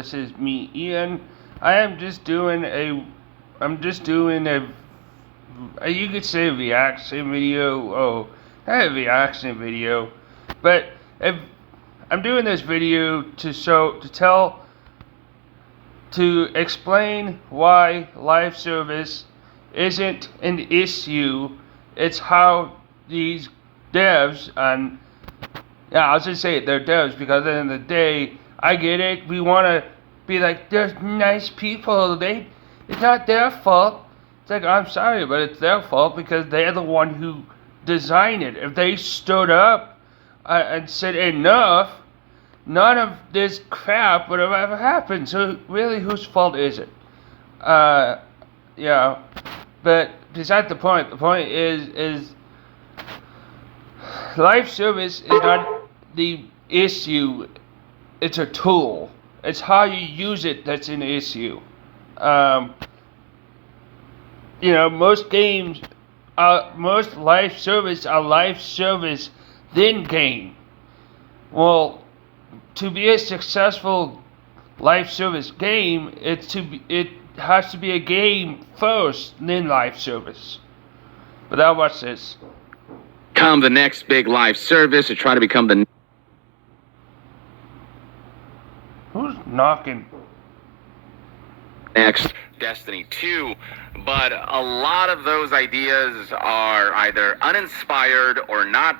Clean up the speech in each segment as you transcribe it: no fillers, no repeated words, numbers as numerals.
this is me, Ian. I'm just doing a, you could say a reaction video. Oh, not a reaction video, but if, I'm doing this video to explain why live service isn't an issue. It's how these devs and yeah, I'll just say it, they're devs because at the end of the day, I get it. We want to be like, they're nice people. It's not their fault. It's like, I'm sorry, but it's their fault because they're the one who designed it. If they stood up and said enough, none of this crap would have ever happened. So really, whose fault is it? Yeah, but beside the point. The point is live service is not the issue. It's a tool. It's how you use it that's an issue. Most games, most live service are live service then game. Well, to be a successful live service game, it has to be a game first, then live service. But now watch this. Become the next big live service or try to become the Who's knocking? next Destiny 2, but a lot of those ideas are either uninspired or not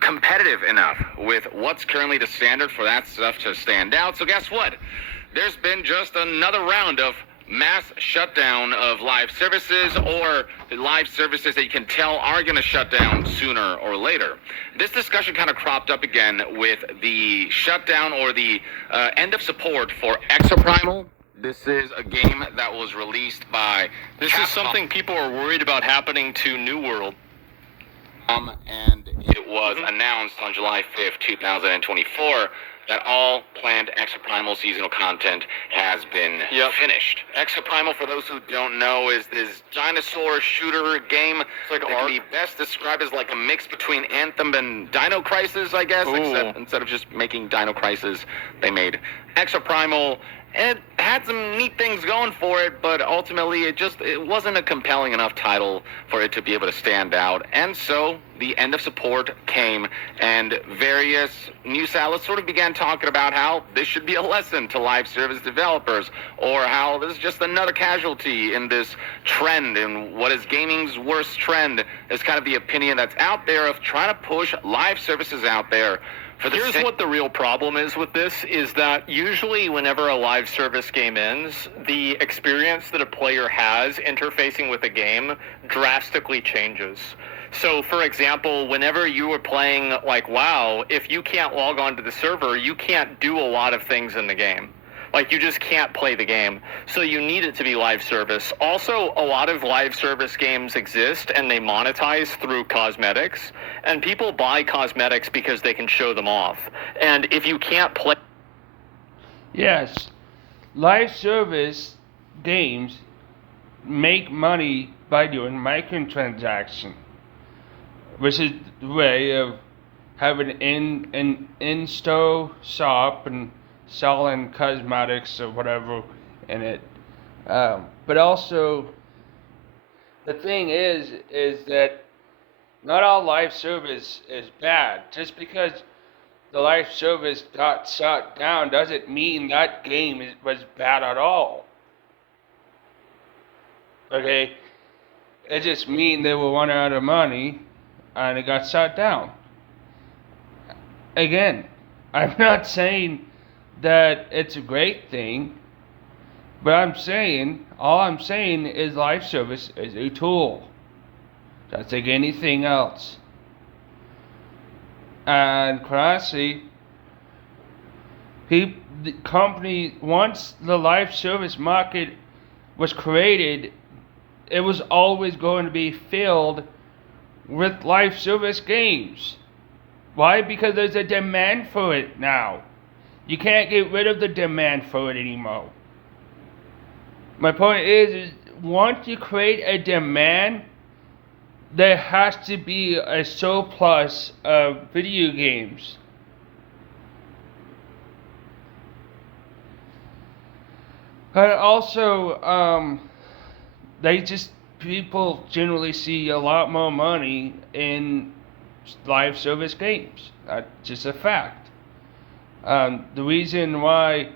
competitive enough with what's currently the standard for that stuff to stand out. So guess what? There's been just another round of mass shutdown of live services, or live services that you can tell are going to shut down sooner or later. This discussion kind of cropped up again with the shutdown or the end of support for Exoprimal. This is a game that was released by This is something people are worried about happening to New World. And it was announced on July 5th, 2024, that all planned Exoprimal seasonal content has been finished. Exoprimal, for those who don't know, is this dinosaur shooter game. It's like that can be best described as like a mix between Anthem and Dino Crisis, I guess. Instead of just making Dino Crisis, they made Exoprimal. And it had some neat things going for it, but ultimately it wasn't a compelling enough title for it to be able to stand out. And so the end of support came, and various news outlets sort of began talking about how this should be a lesson to live service developers, or how this is just another casualty in this trend, and what is gaming's worst trend is kind of the opinion that's out there of trying to push live services out there. Here's what the real problem is with this, is that usually whenever a live service game ends, the experience that a player has interfacing with a game drastically changes. So, for example, whenever you were playing like WoW, if you can't log on to the server, you can't do a lot of things in the game. Like, you just can't play the game. So you need it to be live service. Also, a lot of live service games exist, and they monetize through cosmetics. And people buy cosmetics because they can show them off. And if you can't play... Yes, live service games make money by doing microtransaction, which is the way of having an in-store shop and selling cosmetics or whatever in it. But also, the thing is that not all live service is bad. Just because the live service got shut down doesn't mean that game was bad at all. Okay? It just means they were running out of money and it got shut down. Again, I'm not saying that it's a great thing, but all I'm saying is live service is a tool, just like anything else. And honestly, the company, once the live service market was created, it was always going to be filled with live service games. Why? Because there's a demand for it now. You can't get rid of the demand for it anymore. My point is once you create a demand, there has to be a surplus of video games. And also, people generally see a lot more money in live service games. That's just a fact. The reason why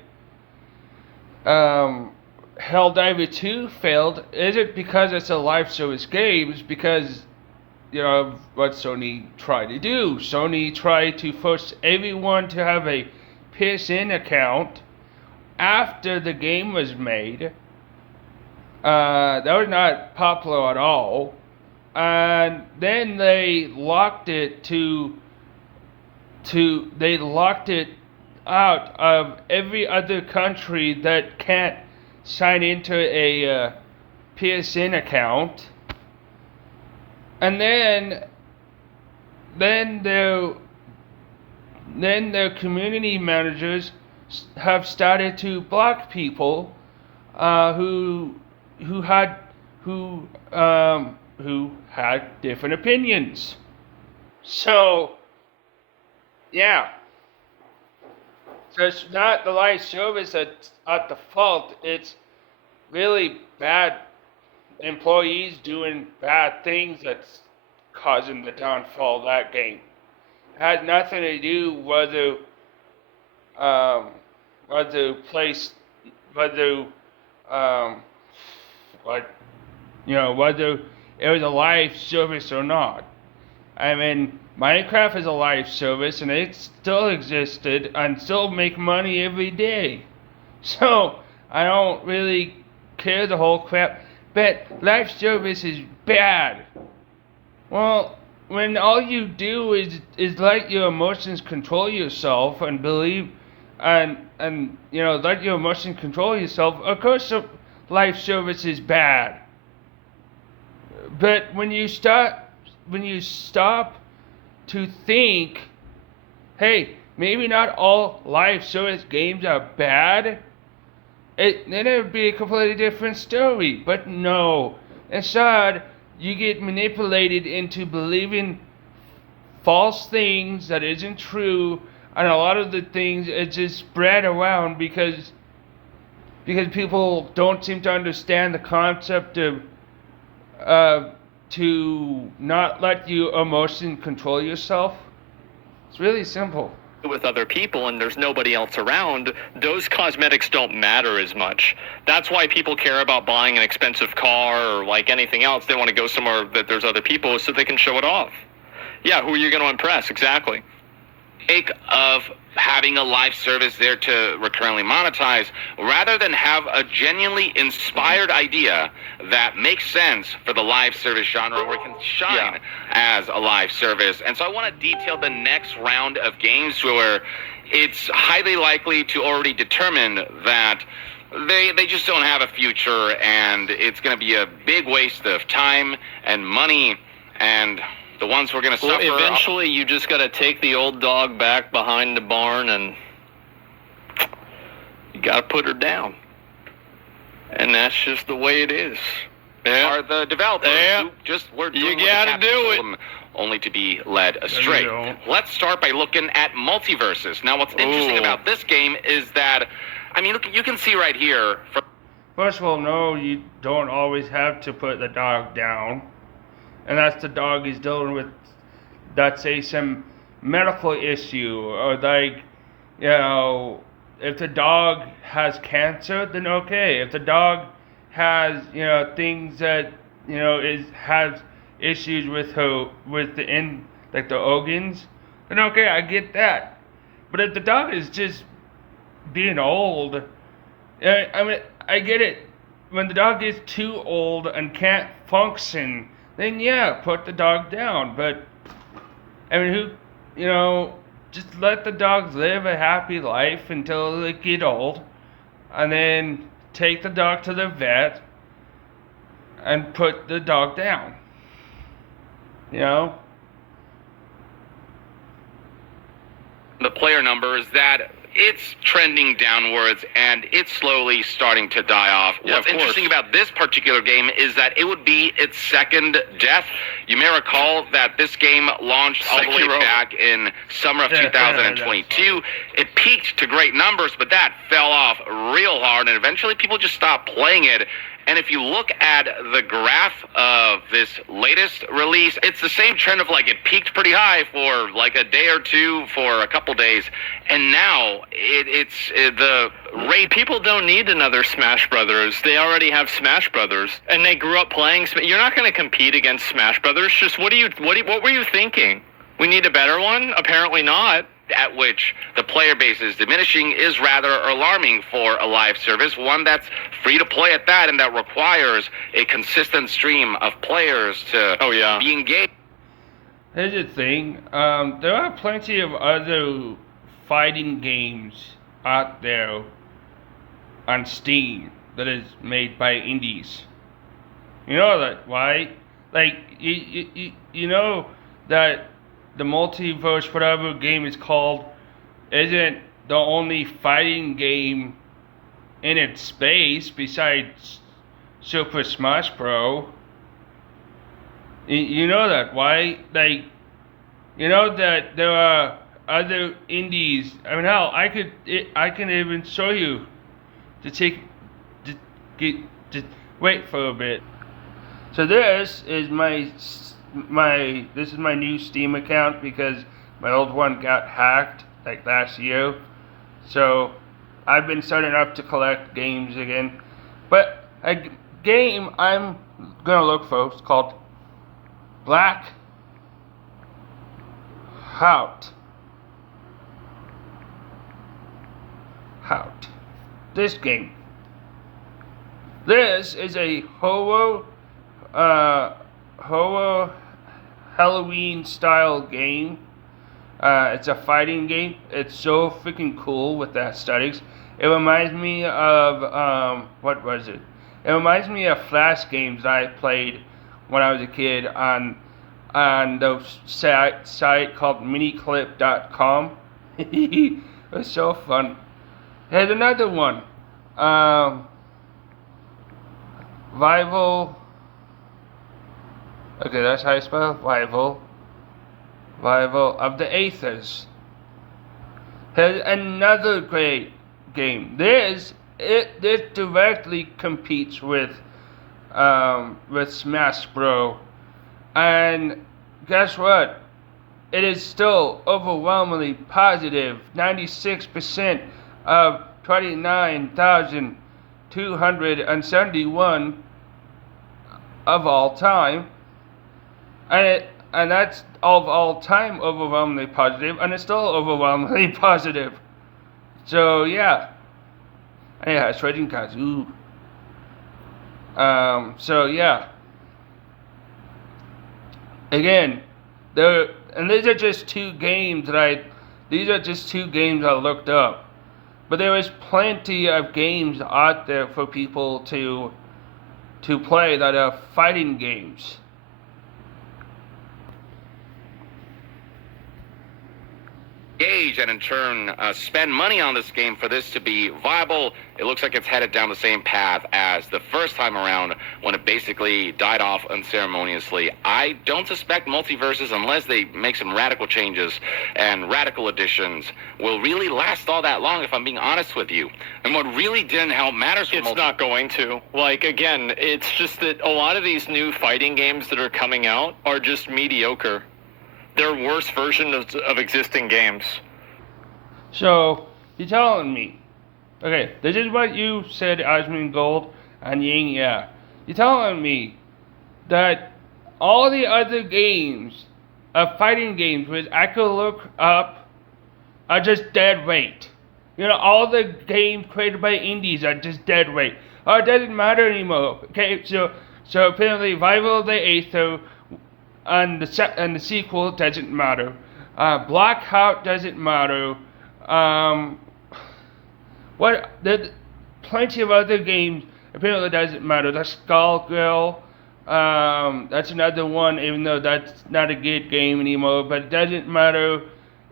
Helldiver 2 failed isn't because it's a live service game, it's because, what Sony tried to do. Sony tried to force everyone to have a PSN account after the game was made. That was not popular at all. And then they locked it they locked it out of every other country that can't sign into a PSN account. And then their community managers have started to block people who had different opinions. So yeah, so it's not the live service that's at the fault. It's really bad employees doing bad things that's causing the downfall of that game. It has nothing to do whether place whether whether it was a live service or not. I mean, Minecraft is a live service and it still existed and still make money every day. So I don't really care the whole crap. But live service is bad. Well, when all you do is let your emotions control yourself and believe and let your emotions control yourself, of course live service is bad. But when you stop to think, hey, maybe not all live service games are bad, then it would be a completely different story. But no, instead you get manipulated into believing false things that isn't true, and a lot of the things it's just spread around because people don't seem to understand the concept of to not let your emotion control yourself. It's really simple. With other people and there's nobody else around, those cosmetics don't matter as much. That's why people care about buying an expensive car or like anything else. They want to go somewhere that there's other people so they can show it off. Yeah, who are you going to impress? Exactly. Sake of having a live service there to recurrently monetize, rather than have a genuinely inspired idea that makes sense for the live service genre where it can shine as a live service. And so I want to detail the next round of games where it's highly likely to already determine that they just don't have a future, and it's going to be a big waste of time and money, and the ones who are going to suffer. Eventually, you just got to take the old dog back behind the barn and you got to put her down. And that's just the way it is. Yeah. Are the developers who just were doing you got to do it. Only to be led astray. Let's start by looking at Multiverses. Now, what's interesting about this game is that, I mean, look, you can see right here. First of all, no, you don't always have to put the dog down. And that's the dog is dealing with, let's say, some medical issue, or like, if the dog has cancer, then okay. If the dog has, things that, has issues with the organs, then okay, I get that. But if the dog is just being old, I mean, I get it. When the dog is too old and can't function, then yeah, put the dog down. But, I mean, just let the dogs live a happy life until they get old, and then take the dog to the vet and put the dog down. The player numbers that it's trending downwards, and it's slowly starting to die off. Yeah, What's of course. interesting about this particular game is that it would be its second death. You may recall that this game launched all the way Sekiro. back in summer of 2022. It peaked to great numbers, but that fell off real hard, and eventually people just stopped playing it. And if you look at the graph of this latest release, it's the same trend of like it peaked pretty high for like a day or two, for a couple days, and now it's the rate. People don't need another Smash Brothers. They already have Smash Brothers, and they grew up playing. You're not going to compete against Smash Brothers. Just what were you thinking? We need a better one? Apparently not. At which the player base is diminishing is rather alarming for a live service, one that's free to play at that, and that requires a consistent stream of players to be engaged. Here's the thing, there are plenty of other fighting games out there on Steam that is made by indies. You know that, right? Like, you know that the Multiverse, whatever game is called, isn't the only fighting game in its space besides Super Smash Bros. You know that, right? Like, you know that there are other indies. I mean, hell, I can even show you wait for a bit. So this is my new Steam account because my old one got hacked like last year. So I've been starting up to collect games again. But a game I'm gonna look for is called Black Hout. This game. This is a horror Halloween style game. It's a fighting game. It's so freaking cool with the aesthetics. It reminds me of what was it? It reminds me of Flash games that I played when I was a kid on the site called miniclip.com. It was so fun. Here's another one. Rival. Okay, that's how you spell it. Rival of the Aethers. Here's another great game. This directly competes with Smash Bros. And guess what? It is still overwhelmingly positive. 96% of 29,271 of all time. And that's of all time overwhelmingly positive, and it's still overwhelmingly positive. So yeah. Yeah, it's trading cards. Ooh. So yeah. Again, these are just two games that I looked up. But there is plenty of games out there for people to play that are fighting games. Engage and in turn spend money on this game for this to be viable. It looks like it's headed down the same path as the first time around when it basically died off unceremoniously. I don't suspect Multiverses, unless they make some radical changes and radical additions, will really last all that long, if I'm being honest with you. And what really didn't help matters for It's not going to. Like, again, it's just that a lot of these new fighting games that are coming out are just mediocre. They're worse versions of existing games. So, you're telling me, okay, this is what you said, Osmond Gold and Ying Ya. You're telling me that all the other games, fighting games, which I could look up, are just dead weight. You know, all the games created by indies are just dead weight. Oh, it doesn't matter anymore. Okay, so apparently Rival of the Aether and the sequel doesn't matter. Black Hout doesn't matter. There's plenty of other games apparently doesn't matter. The Skullgirl, that's another one, even though that's not a good game anymore, but it doesn't matter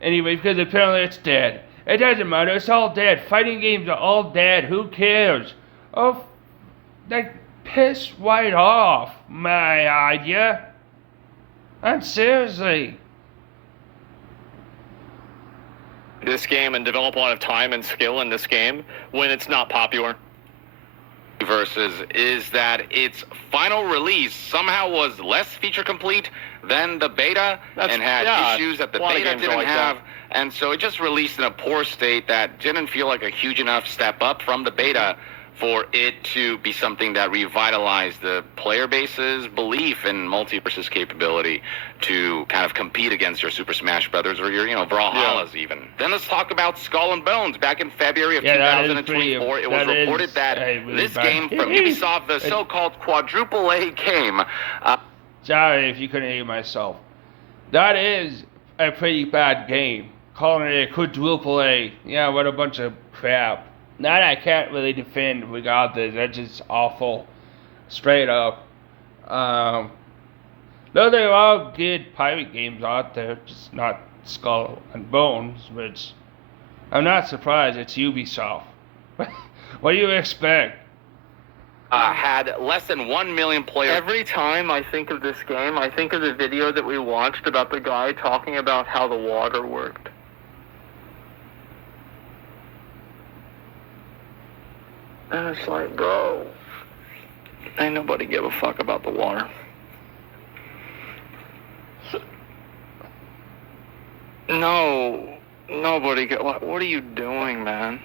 anyway because apparently it's dead. It doesn't matter. It's all dead. Fighting games are all dead. Who cares? Oh, like, piss right off, my idea. And seriously. This game and develop a lot of time and skill in this game when it's not popular. Versus is that its final release somehow was less feature complete than the beta and had issues that the beta didn't have. And so it just released in a poor state that didn't feel like a huge enough step up from the beta for it to be something that revitalized the player base's belief in multiverse's capability to kind of compete against your Super Smash Brothers or your, Brawlhalla's even. Then let's talk about Skull and Bones. Back in February of 2024, it was reported that this game from Ubisoft, the so-called quadruple A game. Sorry if you couldn't hear myself. That is a pretty bad game. Calling it a quadruple A. Yeah, what a bunch of crap. That I can't really defend regardless. That's just awful. Straight up. Though there are good pirate games out there, just not Skull and Bones, which I'm not surprised. It's Ubisoft. What do you expect? Had less than 1 million players. Every time I think of this game, I think of the video that we watched about the guy talking about how the water worked. And it's like, bro, ain't nobody give a fuck about the water. No, nobody. What are you doing, man?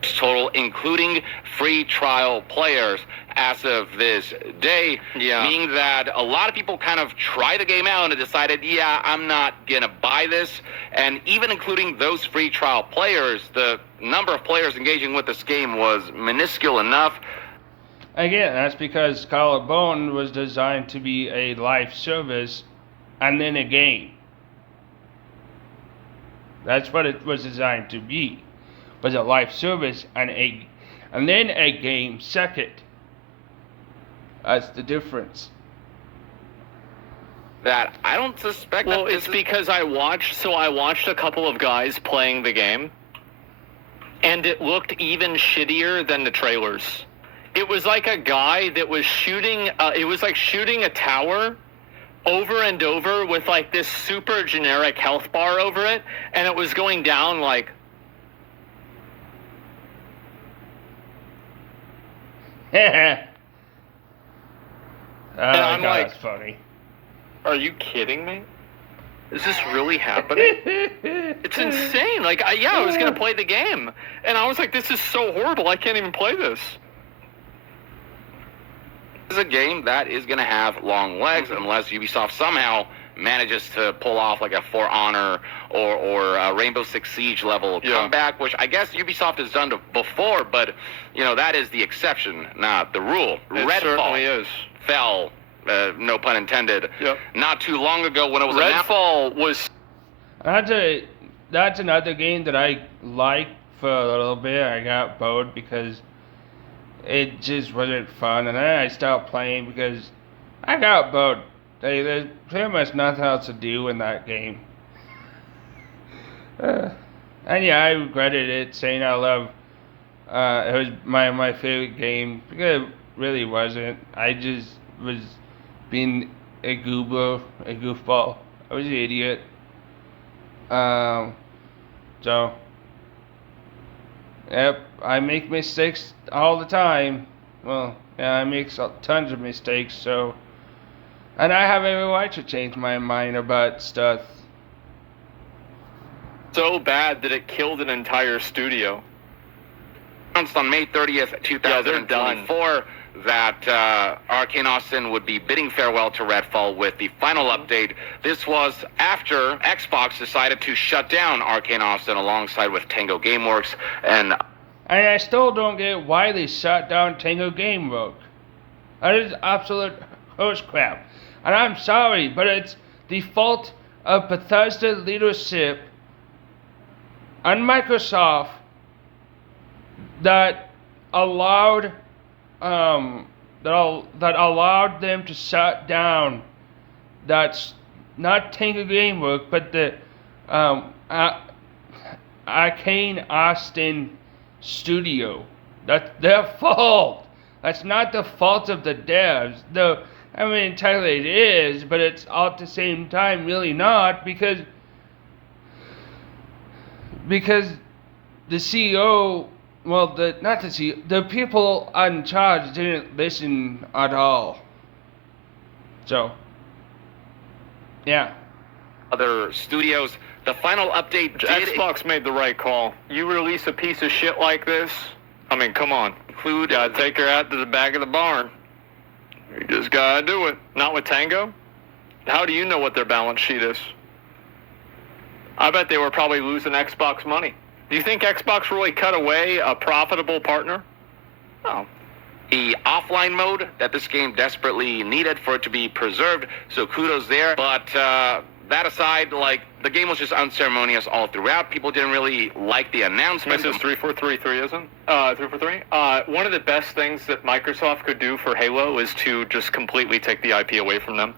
Total, including free trial players as of this day, meaning that a lot of people kind of tried the game out and decided, I'm not gonna buy this. And even including those free trial players, the number of players engaging with this game was minuscule enough. Again, that's because Skull and Bones was designed to be a live service and then a game. That's what it was designed to be. Was a live service and then a game second. That's the difference. That I don't suspect. Well, it's because I watched a couple of guys playing the game, and it looked even shittier than the trailers. It was like a guy that was shooting. It was like shooting a tower over and over with like this super generic health bar over it, and it was going down like. And I'm like, that's funny. Are you kidding me? Is this really happening? It's insane. Like, I was going to play the game. And I was like, this is so horrible. I can't even play this. This is a game that is going to have long legs unless Ubisoft somehow manages to pull off like a For Honor or a Rainbow Six Siege level comeback, which I guess Ubisoft has done before, but, that is the exception, not the rule. It certainly is. Fell, no pun intended, not too long ago when it was Redfall was... That's another game that I liked for a little bit. I got bored because it just wasn't fun, and then I stopped playing because I got bored. There's pretty much nothing else to do in that game. And I regretted it, saying I love, it was my favorite game, because it really wasn't. I just was being a goofball. I was an idiot. So, yep, I make mistakes all the time. Well, I make tons of mistakes, so... And I have every right to change my mind about stuff. So bad that it killed an entire studio. Announced on May 30th, 2024, that Arcane Austin would be bidding farewell to Redfall with the final update. This was after Xbox decided to shut down Arcane Austin alongside with Tango Gameworks. And I still don't get why they shut down Tango Gameworks. That is absolute horse crap. And I'm sorry, but it's the fault of Bethesda leadership and Microsoft that allowed them to shut down. That's not Tango Gameworks, but the Arcane Austin studio. That's their fault. That's not the fault of the devs. Technically it is, but it's all at the same time really not, because the CEO, not the CEO, the people in charge didn't listen at all. So, yeah. Other studios, the final update Xbox made the right call. You release a piece of shit like this, I mean, come on. include Gotta take her out to the back of the barn. You just gotta do it. Not with Tango? How do you know what their balance sheet is? I bet they were probably losing Xbox money. Do you think Xbox really cut away a profitable partner? No. the offline mode that this game desperately needed for it to be preserved, so kudos there. But that aside, like, the game was just unceremonious all throughout. People didn't really like the announcement. This is 3433, isn't 343? One of the best things that Microsoft could do for Halo is to just completely take the IP away from them.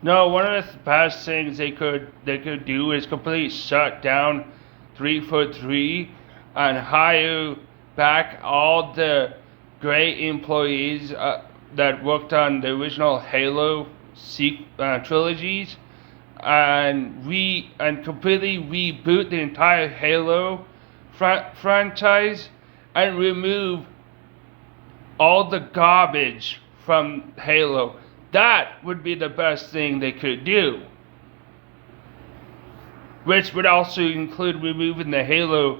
No, one of the best things they could do is completely shut down 343 and hire back all the great employees that worked on the original Halo trilogies, and completely reboot the entire Halo franchise and remove all the garbage from Halo. That would be the best thing they could do. Which would also include removing the Halo,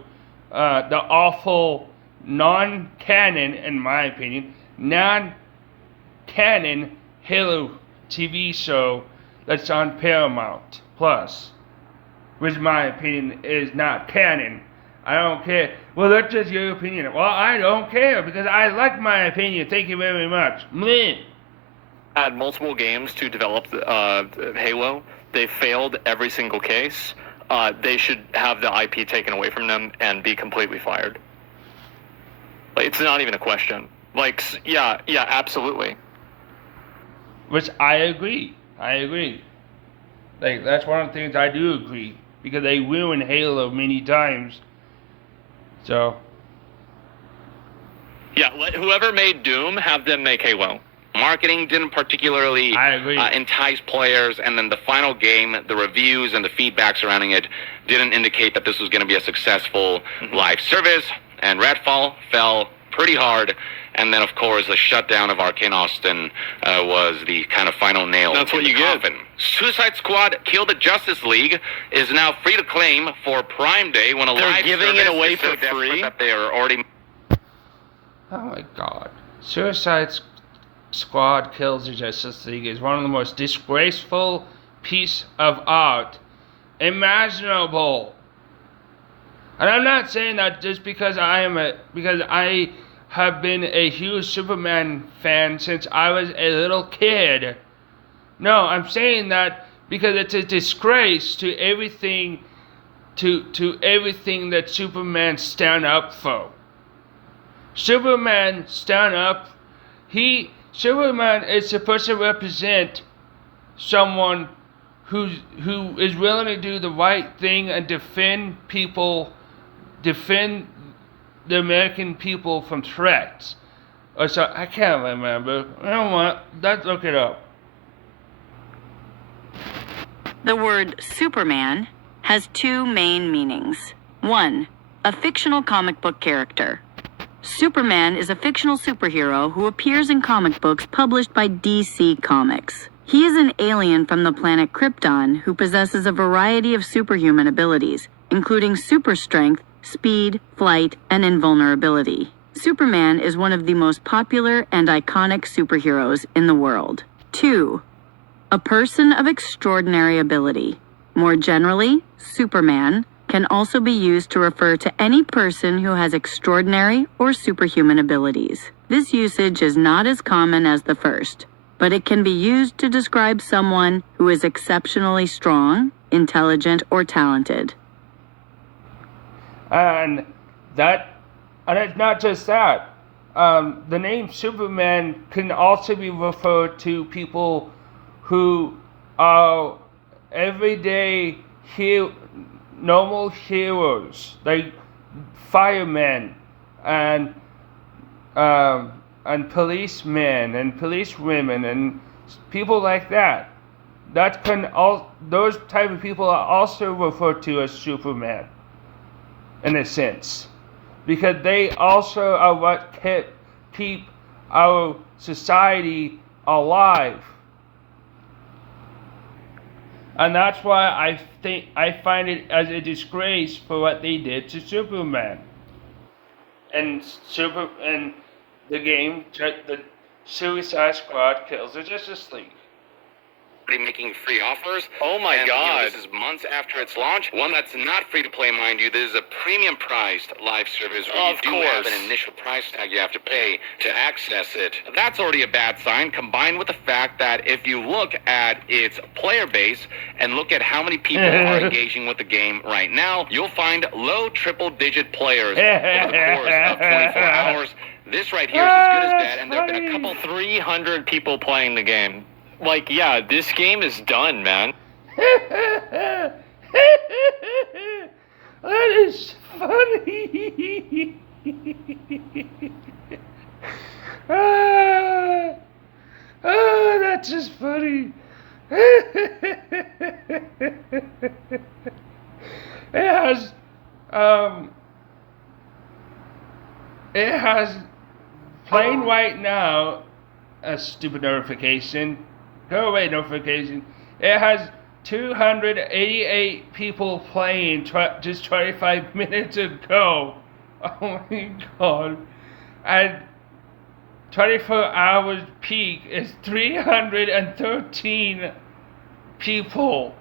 the awful non-canon, in my opinion, non-canon Halo TV show that's on Paramount Plus. Which, in my opinion, is not canon. I don't care. Well, that's just your opinion. Well, I don't care because I like my opinion. Thank you very much. Meh. Had multiple games to develop Halo. They failed every single case. They should have the IP taken away from them and be completely fired. Like, it's not even a question. Like, yeah, absolutely. Which I agree. Like, that's one of the things I do agree, because they ruined Halo many times. So. Yeah, let whoever made Doom, have them make Halo. Marketing didn't particularly entice players, and then the final game, the reviews and the feedback surrounding it didn't indicate that this was going to be a successful live service, and Redfall fell pretty hard, and then of course the shutdown of Arcane Austin was the kind of final nail. That's what in you the get. coffin. Suicide Squad Kill the Justice League is now free to claim for Prime Day when a They're live giving service it away is so for desperate free? that they are already. Oh my God. Suicide Squad Kills the Justice League is one of the most disgraceful piece of art imaginable. And I'm not saying that just because because I have been a huge Superman fan since I was a little kid. No, I'm saying that because it's a disgrace to everything everything that Superman stand up for. Superman stand up. Superman is supposed to represent someone who is willing to do the right thing and defend the American people from threats. Or so, I can't remember. You know what? Let's look it up. The word Superman has two main meanings. One, a fictional comic book character. Superman is a fictional superhero who appears in comic books published by DC Comics. He is an alien from the planet Krypton who possesses a variety of superhuman abilities, including super strength, speed, flight, and invulnerability. Superman is one of the most popular and iconic superheroes in the world. 2. A person of extraordinary ability. More generally, Superman can also be used to refer to any person who has extraordinary or superhuman abilities. This usage is not as common as the first, but it can be used to describe someone who is exceptionally strong, intelligent, or talented. And it's not just that. The name Superman can also be referred to people who are everyday normal heroes like firemen and policemen and policewomen and people like that. Those type of people are also referred to as Superman, in a sense, because they also are what keep our society alive. And that's why I find it as a disgrace for what they did to Superman. And the game, the Suicide Squad kills the Justice League. Making free offers. Oh my God. This is months after its launch. One that's not free to play, mind you. This is a premium priced live service where you do have an initial price tag you have to pay to access it. That's already a bad sign, combined with the fact that if you look at its player base and look at how many people are engaging with the game right now, you'll find low triple-digit players over the course of 24 hours. This right here is as good as bad, and there have been a couple 300 people playing the game. Like, yeah, this game is done, man. That is funny. That's just funny. It has plain right now a stupid notification. Go away, notification. It has 288 people playing just 25 minutes ago. Oh my god. And 24 hours peak is 313 people.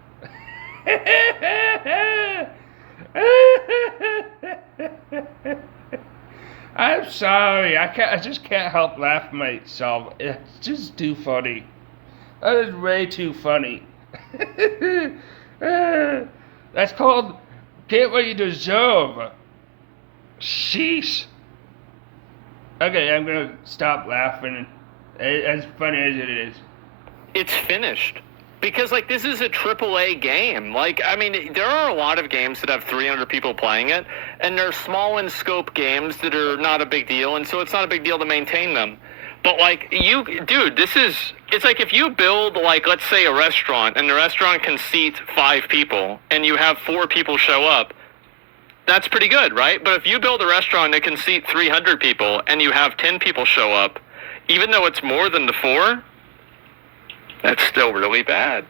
I'm sorry. I just can't help laughing myself. It's just too funny. That is way too funny. That's called get what you deserve. Sheesh. Okay, I'm gonna stop laughing. As funny as it is. It's finished. Because, like, this is a AAA game. Like, I mean, there are a lot of games that have 300 people playing it, and they're small in scope games that are not a big deal, and so it's not a big deal to maintain them. But, like, it's like if you build, like, let's say a restaurant, and the restaurant can seat 5 people, and you have 4 people show up, that's pretty good, right? But if you build a restaurant that can seat 300 people, and you have 10 people show up, even though it's more than the 4, that's still really bad.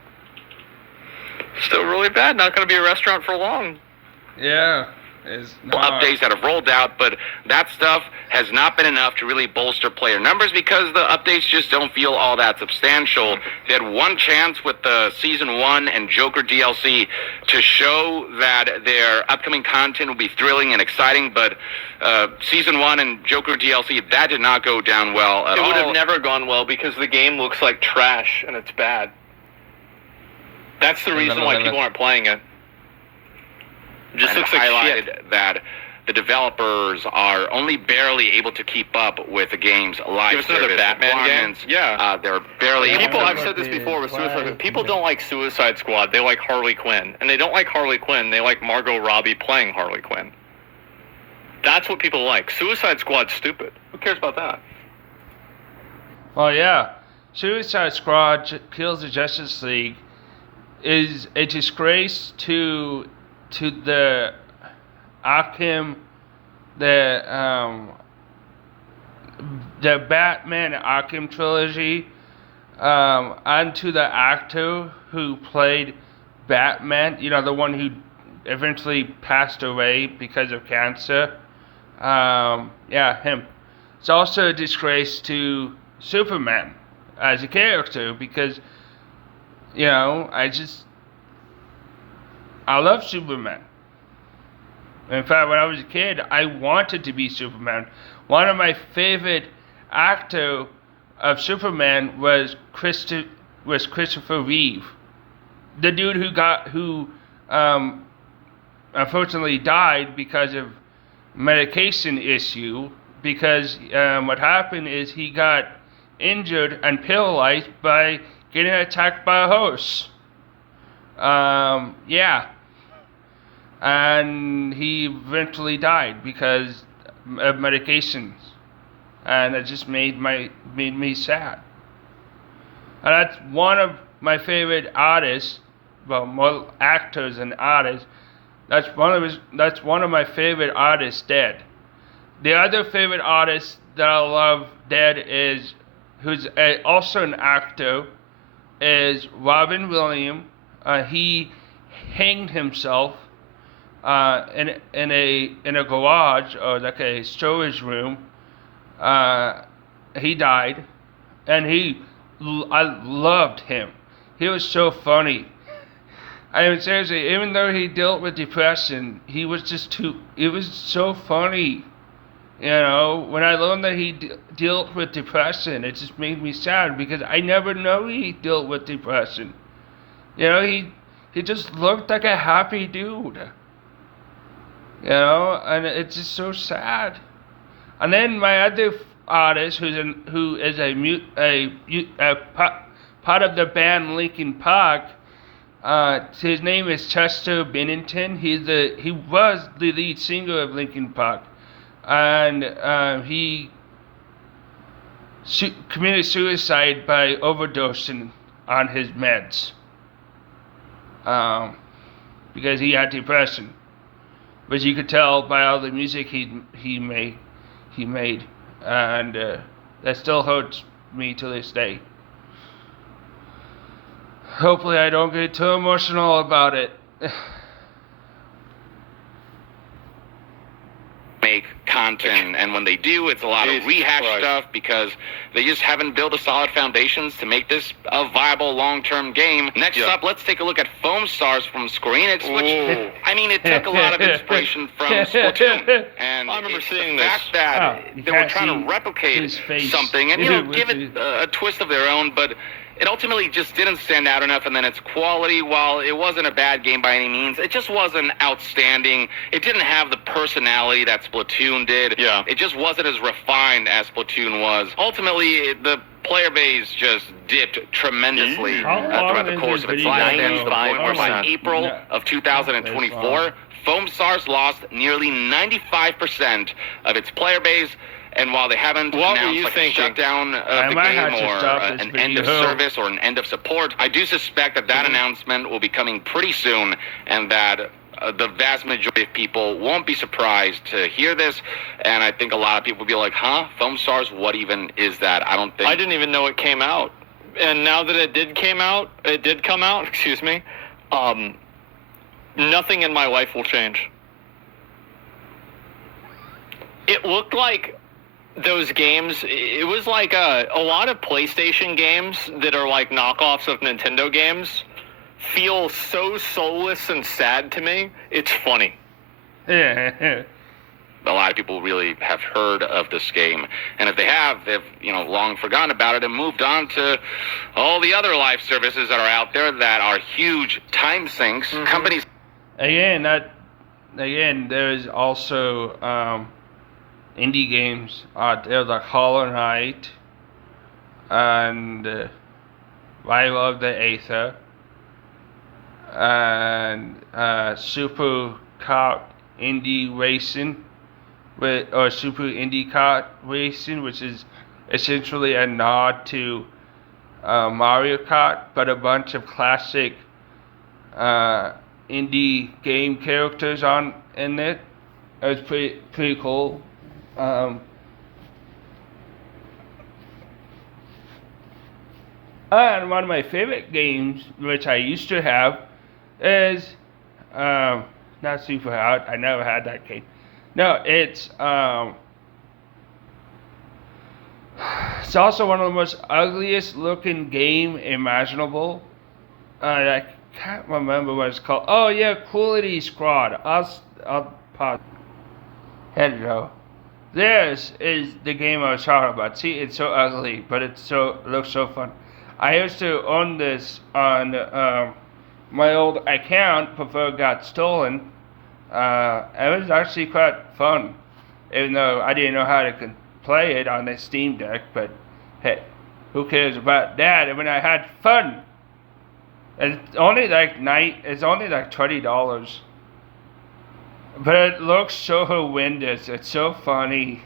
Still really bad. Not going to be a restaurant for long. Yeah. Updates that have rolled out, but that stuff has not been enough to really bolster player numbers because the updates just don't feel all that substantial. They had one chance with the Season 1 and Joker DLC to show that their upcoming content will be thrilling and exciting, but Season 1 and Joker DLC, that did not go down well at all. It would have never gone well because the game looks like trash and it's bad. That's the reason why people aren't playing it. It just looks like highlighted shit. That the developers are only barely able to keep up with the game's live Give us another service Batman game? requirements. Yeah. They're barely able People, to... I've said this before with Suicide Squad. People don't like Suicide Squad. They like Harley Quinn. And they don't like Harley Quinn. They like Margot Robbie playing Harley Quinn. That's what people like. Suicide Squad's stupid. Who cares about that? Well, yeah. Suicide Squad Kills the Justice League is a disgrace to the Arkham, the Batman Arkham trilogy, and to the actor who played Batman, you know, the one who eventually passed away because of cancer. Yeah, him. It's also a disgrace to Superman as a character because, you know, I love Superman. In fact, when I was a kid, I wanted to be Superman. One of my favorite actors of Superman was Christopher Reeve, the dude who unfortunately died because of medication issue. Because what happened is he got injured and paralyzed by getting attacked by a horse. Yeah. and he eventually died because of medications, and it just made me sad. And that's one of my favorite artists, well, more actors and artists. That's one of my favorite artists dead. The other favorite artist that I love dead is, who's also an actor, is Robin Williams. He hanged himself in a garage, or like a storage room. He died, and I loved him. He was so funny. I mean, seriously, even though he dealt with depression, he was so funny. You know, when I learned that he dealt with depression, it just made me sad because I never knew he dealt with depression. You know, he just looked like a happy dude. You know, and it's just so sad. And then my other artist, who is a part of the band Linkin Park, his name is Chester Bennington. He was the lead singer of Linkin Park, and he committed suicide by overdosing on his meds, because he had depression, which you could tell by all the music he made, and that still hurts me to this day. Hopefully I don't get too emotional about it. Make content, and when they do, it's a lot of rehash stuff because they just haven't built a solid foundations to make this a viable long-term game. Next up, let's take a look at Foam Stars from Square Enix, which, I mean, it took a lot of inspiration from Splatoon. And I remember seeing the fact that they were trying to replicate something and, give it a twist of their own, but it ultimately just didn't stand out enough, and then its quality, while it wasn't a bad game by any means, it just wasn't outstanding. It didn't have the personality that Splatoon did. Yeah. It just wasn't as refined as Splatoon was. Ultimately, the player base just dipped tremendously throughout the course of its lifespan, to the point where by April of 2024, Foam Stars lost nearly 95% of its player base. And while they haven't announced a shutdown of the game or an end of service or an end of support, I do suspect that announcement will be coming pretty soon, and that the vast majority of people won't be surprised to hear this. And I think a lot of people will be like, huh? Foam Stars, what even is that? I didn't even know it came out. And now that it did come out, excuse me, nothing in my life will change. It looked like those games, it was like a lot of PlayStation games that are like knockoffs of Nintendo games feel so soulless and sad to me. It's funny. A lot of people really have heard of this game, and if they have, they've long forgotten about it and moved on to all the other live services that are out there that are huge time sinks. Companies. Again, there's also indie games out there like Hollow Knight and Rise of the Aether and Super Kart Indie Racing, or Super Indie Kart Racing, which is essentially a nod to Mario Kart, but a bunch of classic indie game characters in it. It was pretty cool. And one of my favorite games, which I used to have, is not Super Hot. I never had that game. No, it's also one of the most ugliest looking game imaginable. I can't remember what it's called. Oh yeah, Quality Squad. I'll pause. Hello. This is the game I was talking about. See, it's so ugly, but it looks so fun. I used to own this on my old account before it got stolen. It was actually quite fun, even though I didn't know how to play it on the Steam Deck. But hey, who cares about that? I mean, I had fun. It's only like $20. But it looks so horrendous. It's so funny.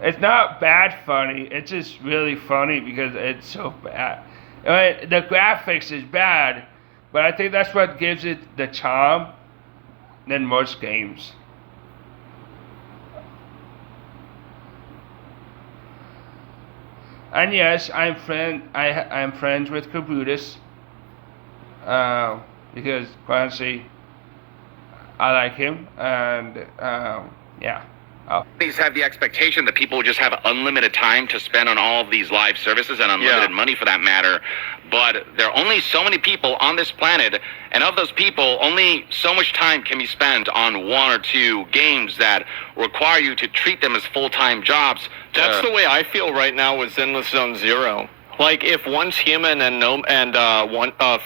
It's not bad funny. It's just really funny because it's so bad. The graphics is bad, but I think that's what gives it the charm than most games. And yes, I'm friends with Kabutus. Because honestly, I like him, and yeah. These have the expectation that people just have unlimited time to spend on all of these live services and unlimited money for that matter. But there are only so many people on this planet, and of those people, only so much time can be spent on one or two games that require you to treat them as full-time jobs. That's the way I feel right now with Zenless Zone Zero. Like, if Once Human and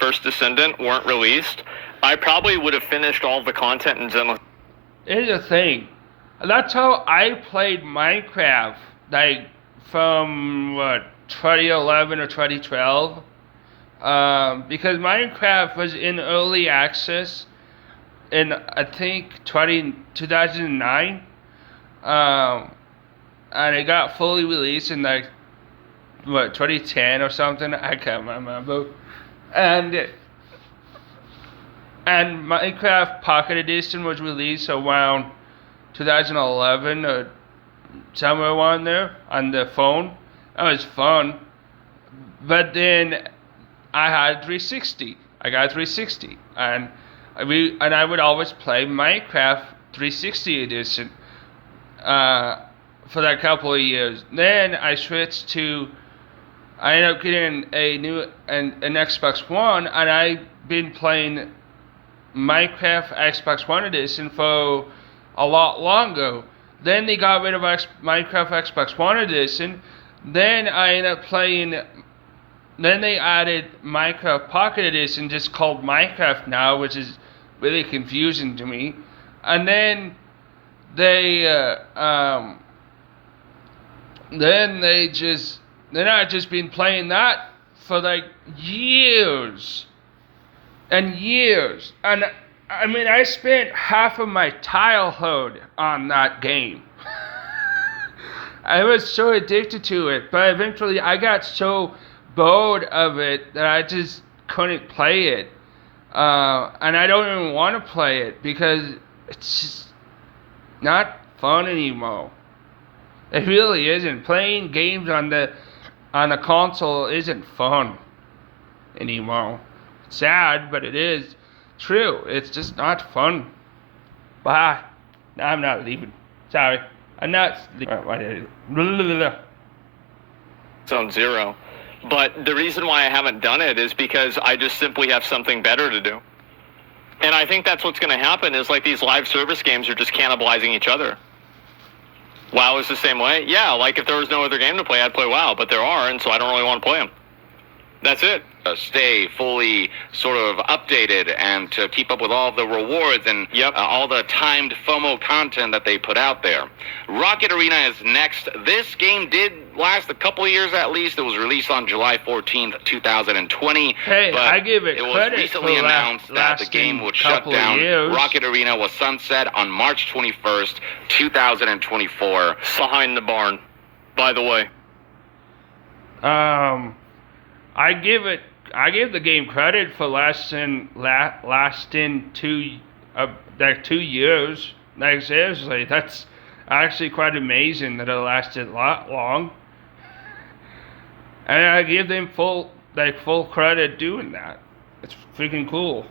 First Descendant weren't released, I probably would have finished all the content in Zenless. Here's the thing. That's how I played Minecraft, like, from, 2011 or 2012. Because Minecraft was in early access in, I think, 2009. And it got fully released in, like, 2010 or something? I can't remember. And Minecraft Pocket Edition was released around 2011 or somewhere around there on the phone. That was fun. But then I had 360. I got 360, and I would always play Minecraft 360 edition for that couple of years. Then I switched to. I ended up getting an Xbox One, and I've been playing Minecraft Xbox One edition for a lot longer. Then they got rid of Minecraft Xbox One edition. Then I ended up playing. Then they added Minecraft Pocket Edition, just called Minecraft now, which is really confusing to me. And then then I've just been playing that for like years and years. And I mean, I spent half of my childhood on that game. I was so addicted to it, but eventually I got so bored of it that I just couldn't play it. And I don't even want to play it because it's just not fun anymore. It really isn't. Playing games on the console isn't fun anymore. It's sad, but it is true. It's just not fun. Bye. No, I'm not leaving. Sorry. I'm not leaving. Zone Zero. But the reason why I haven't done it is because I just simply have something better to do. And I think that's what's going to happen is like these live service games are just cannibalizing each other. WoW is the same way. Yeah, like if there was no other game to play, I'd play WoW, but there are, and so I don't really want to play them. That's it. Stay fully sort of updated and to keep up with all the rewards and all the timed FOMO content that they put out there. Rocket Arena is next. This game did last a couple of years at least. It was released on July 14th, 2020. Hey, but I give it was credit recently for announced that the game would shut down. Rocket Arena was sunset on March 21st, 2024. Behind the barn, by the way. I give the game credit for lasting 2 years. Like seriously, that's actually quite amazing that it lasted that long. And I give them full credit doing that. It's freaking cool.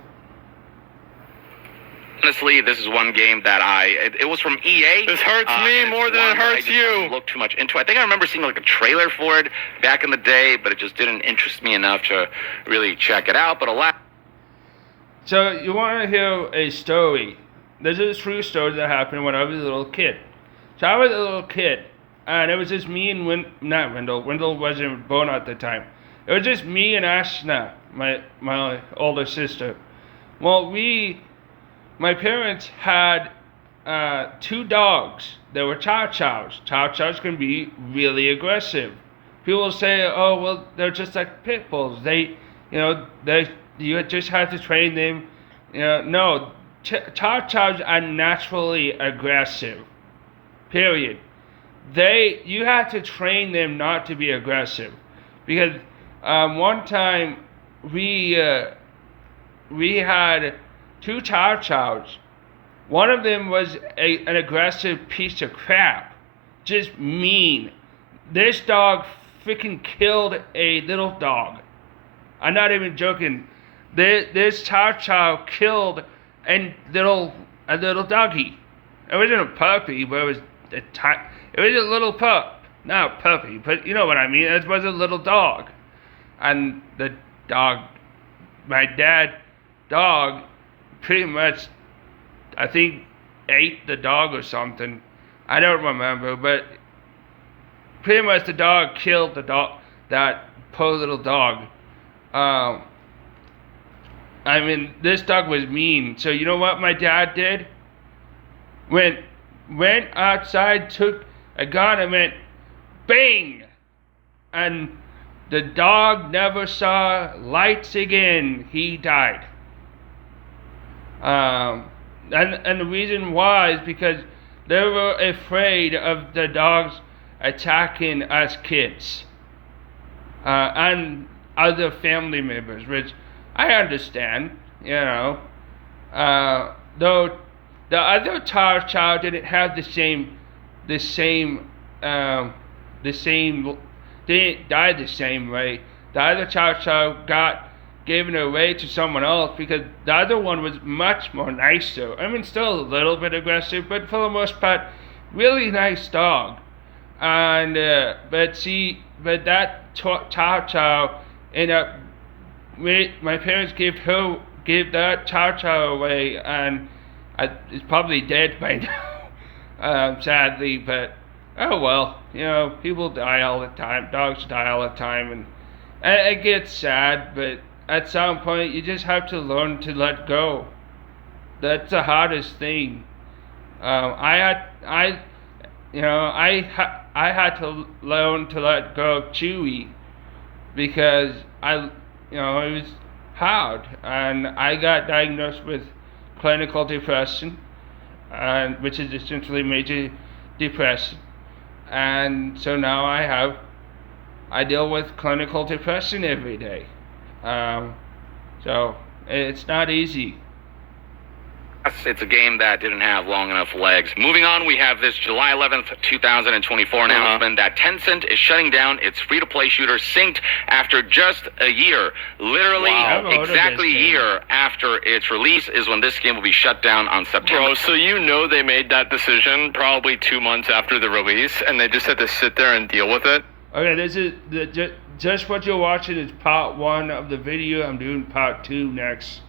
Honestly, this is one game that it was from EA. This hurts me more than it hurts you. I didn't look too much into it. I think I remember seeing like a trailer for it back in the day, but it just didn't interest me enough to really check it out. But alas. So you want to hear a story? This is a true story that happened when I was a little kid. So I was a little kid, and it was just me and not Wendell. Wendell wasn't born at the time. It was just me and Ashna, my older sister. Well, my parents had 2 dogs. They were Chow Chows. Chow Chows can be really aggressive. People say, "Oh, well, they're just like pit bulls. You just have to train them No, Chow Chows are naturally aggressive. Period. You have to train them not to be aggressive, because one time we had 2 Chow Chows. One of them was an aggressive piece of crap, just mean. This dog freaking killed a little dog. I'm not even joking. This Chow Chow killed a little doggy. It wasn't a puppy, but it was a little pup. Not a puppy, but you know what I mean. It was a little dog. And the dog, my dad's dog, pretty much, I think, ate the dog or something. I don't remember, but pretty much the dog killed that poor little dog. I mean, this dog was mean. So you know what my dad did? Went outside, took a gun, and went bang, and the dog never saw lights again. He died. And the reason why is because they were afraid of the dogs attacking us kids and other family members, which I understand, Though the other Chow Chow didn't have the same, didn't die the same way. The other Chow Chow got given away to someone else because the other one was much more nicer. I mean, still a little bit aggressive, but for the most part, really nice dog. And but that Chow Chow ended up. My parents gave that Chow Chow away, and it's probably dead by now, sadly. But oh well, people die all the time. Dogs die all the time, and it gets sad. But at some point, you just have to learn to let go. That's the hardest thing. I had to learn to let go of Chewy because it was hard, and I got diagnosed with clinical depression, which is essentially major depression, and so now I deal with clinical depression every day. So it's not easy. It's a game that didn't have long enough legs. Moving on, we have this July 11th, 2024 announcement that Tencent is shutting down its free-to-play shooter Synced after just a year. Literally, exactly a year after its release is when this game will be shut down on September. Bro, so they made that decision probably 2 months after the release, and they just had to sit there and deal with it? Okay, this is just what you're watching is part 1 of the video. I'm doing part 2 next.